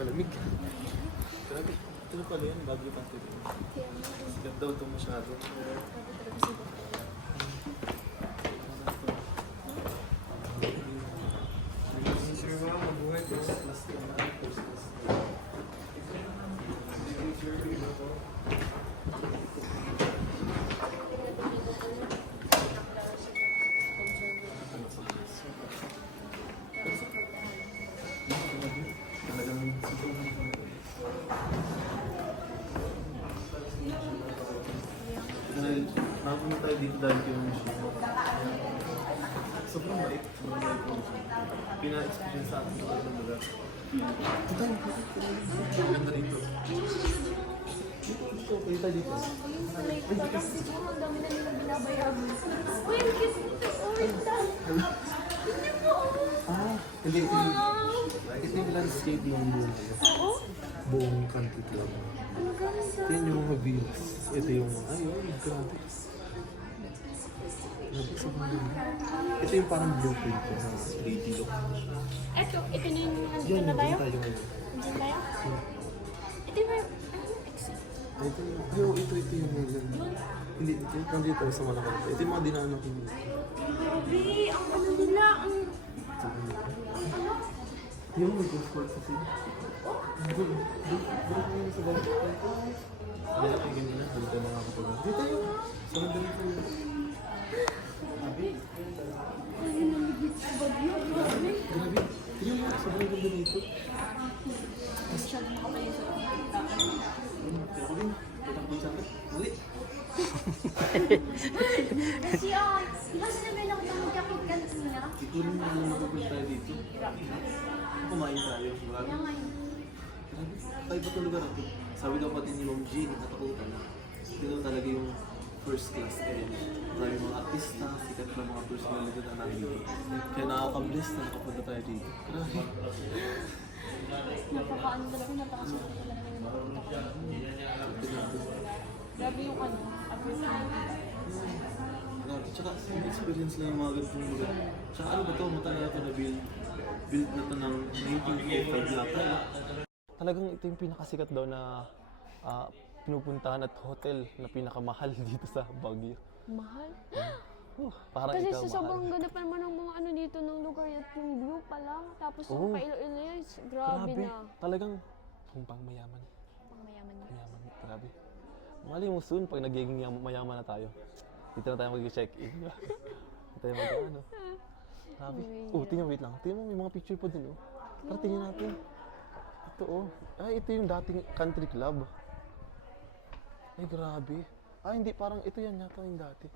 Malamig. Grabe. Ito na pala yan, Baguio Country Club. Sikat daw ito masyado. Sure ba, mabuhay ko. Last year na, first class. Nakapunta tayo dito dahil yung machine. Sobrang bait. Sobrang bait po. Pina-experience sa akin ito ng lugar. Ito tayo. Ganda dito. Dito. Pwede tayo dito. Ang dami na nila binabayaran. Uy, ang cute nito. Uy, hindi po. Hindi. Ito yung landscape ng buong country club. Ang ganda. Yan yung mga views. Ito yung, ayun, grabe. Sobrang ganda. Ito yung parang blueprint ko ng 3D look. Ito na yung nandito Yan, na tayo? tayo ngayon. Nandiyan tayo? Ito yung exit. Ito yung, ito yung hindi, nandito sa Malacca. Ito yung mga dinaanan ko. Grabe, ang ano nila, ang... Yung may golf course kasi. Doon kayo sa golf course. Kaya ay ganyan na, dito mga kapag. Dito yun. Sa ganda dito yun. Ay, namigit sa bagyo. Grabe. Grabe. Yun, sobrang ganda dito. Masyado makapalito sa Kaya ko din. Tatakbo sa akin. Ulit. Kasi di ba sinabi lang na magkakit ka nila? Ito rin yung makapunta tayo dito. Kumain tayo. Grabe. Kaya nga yun. Ay, ba't yung lugar ito? Sabi daw pati ni Ma'am Jean, natakutan na. Ito talaga yung first class area. Marami mga artista, sikat na mga personality na nandito. Kaya nakaka-bless na nakapunta tayo dito. Grabe. Napakaano talaga, napakasulit talaga yung napunta ko. Grabe yung ano, opportunity. Grabe. Tsaka, experience lang yung mga ganitong lugar. Tsaka ano ba ito? Matagal na ito na build na ito ng 1905 yata. Talagang ito yung pinakasikat daw na pinupuntahan at hotel na pinakamahal dito sa Baguio. Mahal? Parang Kasi ikaw sa mahal. sobrang ganda pa naman ng mga ano dito ng lugar at yung view pa lang. Tapos Oo. yung pailo-ilo yun, grabe na. Talagang pang mayaman. Pang mayaman yun. Mayaman, grabe. Mali mo soon pag nagiging mayaman na tayo. Dito na tayo mag-check-in. Dito tayo mag-ano. Grabe. Oh, tingnan, wait lang. Tingnan mo, may mga picture pa din, oh. Tara, tingnan natin. Ito, oh. Ay, ito yung dating country club. Ay, grabe. Ah, hindi, parang ito yan yata yung dati.